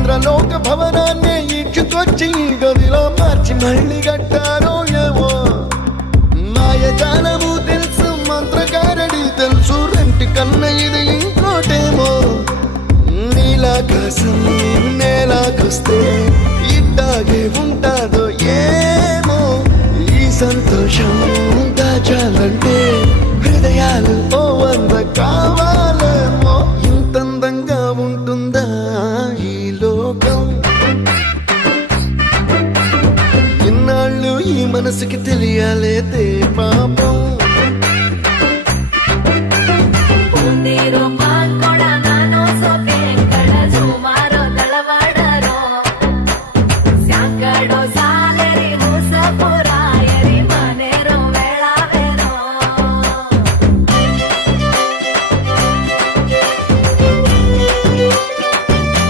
ఇంద్రలోక భవనాన్ని ఈడ్చుకొచ్చి గదిలో మార్చి మళ్ళీ కట్టారో ఏమో మాయజాలము తెలుసు మంత్రకారడి తెలుసు రెంటి కన్న ఇది ఇంకోటేమో నీలాకాశం నేలాకొస్తే ఇట్టాగే ఉంటాదో ఏమో ఈ సంతోషం దాచాలంటే హృదయాలు ఓ వంద కావాలేమో ఇంతందంగా ఉంటుందా ఈ లోకం ఇన్నాళ్ళు ఈ మనసుకి తెలియాలేదే పాపం